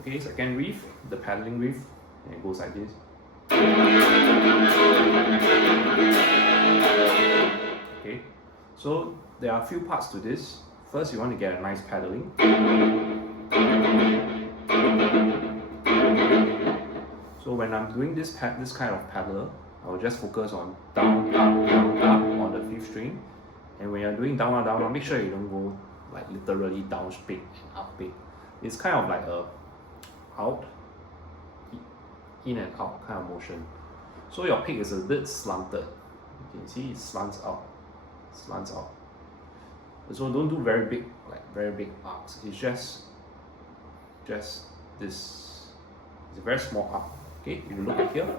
Okay, second riff, the paddling riff, and it goes like this. Okay, so there are a few parts to this. First, you want to get a nice paddling. So when I'm doing this kind of paddler, I will just focus on down, up, down, up on the 5th string. And when you're doing down, up, down, up, make sure you don't go like literally down pick and up pick. It's kind of like a out, in and out kind of motion. So your pick is a bit slanted. You can see it slants out. So don't do very big arcs. It's just this. It's a very small arc. Okay, if you look at here.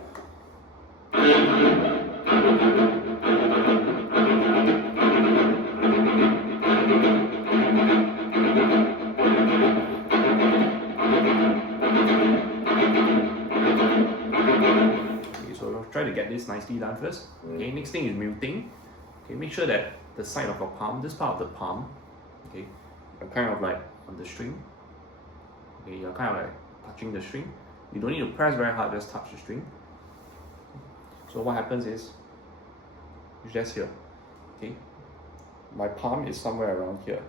Okay, so try to get this nicely done first. Okay, next thing is muting. Okay, make sure that the side of your palm, this part of the palm, okay, you're kind of like on the string. Okay, you're kind of like touching the string. You don't need to press very hard, just touch the string. So what happens is, it's just here. Okay, my palm is somewhere around here.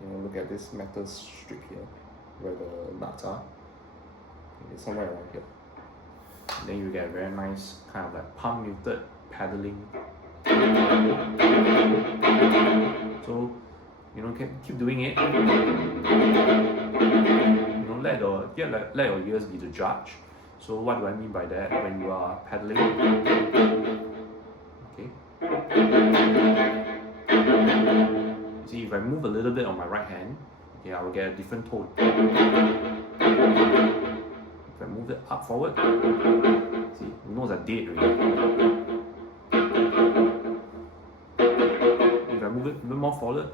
You know, look at this metal strip here, where the nuts are. Okay, it's somewhere around here. And then you get a very nice kind of like palm muted paddling. So, you know, keep doing it. You know, let your ears be the judge. So what do I mean by that? When you are paddling, okay. See, if I move a little bit on my right hand, okay, I will get a different tone. If I move it up forward, see, the notes are dead already. If I move it a bit more forward,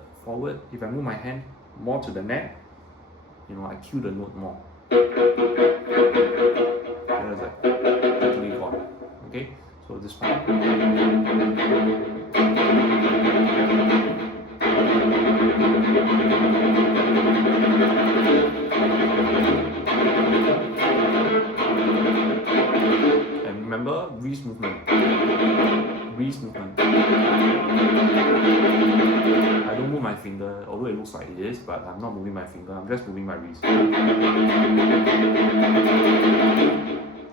if I move my hand more to the neck, you know, I cue the note more. There's a totally chord. Okay, so this one. And remember, wrist movement. I don't move my finger, although it looks like it is, but I'm not moving my finger, I'm just moving my wrist.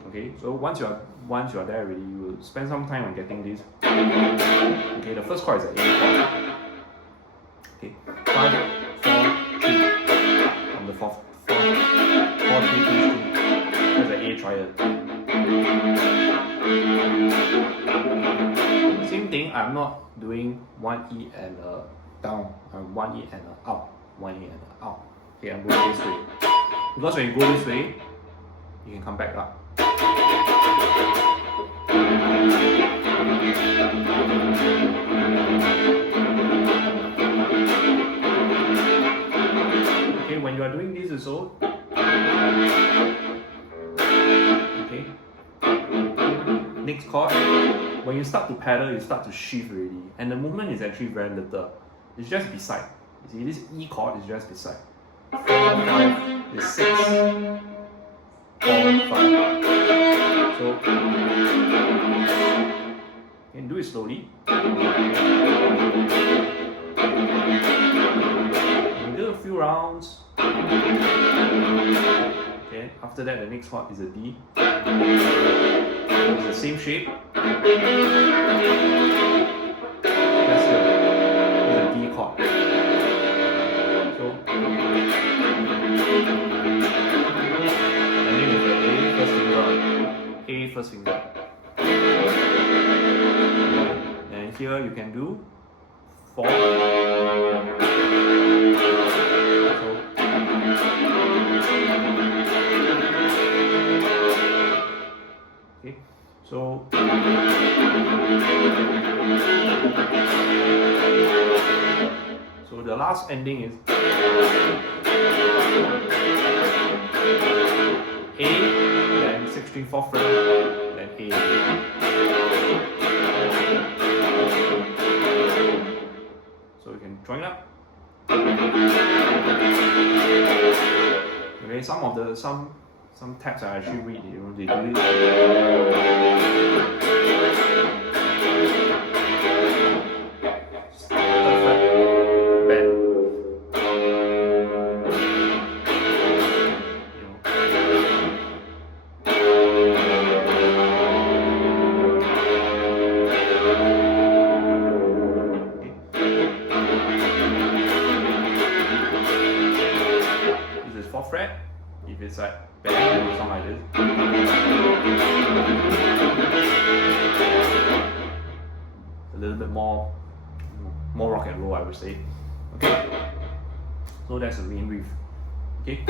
Okay, so once you are there already, you will spend some time on getting this. Okay, the first chord is an A chord. Okay, 5, 4, 3 on the 4th, 4, 3, 2, 3. That's an A triad. Same thing, I'm not doing 1 E and a down, I'm 1 E and a out, 1 E and a out. Okay, I'm going this way. Because when you go this way, you can come back up. Okay, when you are doing this also, okay, next chord, when you start to paddle, you start to shift already, and the movement is actually very little. It's just beside. You see, this E chord is just beside. 4, 5 is 6, 4, 5. So you can do it slowly. You do a few rounds. Okay, after that, the next chord is a D. It's the same shape. That's the D chord. So, and then with the A first finger. And here you can do 4. Okay, so the last ending is A, then 6th string 4th fret, then A. So we can join up. Okay, some some tabs I actually read, you know, they do this perfect bend. You know. This is 4th fret. If it's like bend, it will sound like this. A little bit more rock and roll, I would say. Okay, so that's the main riff. Okay.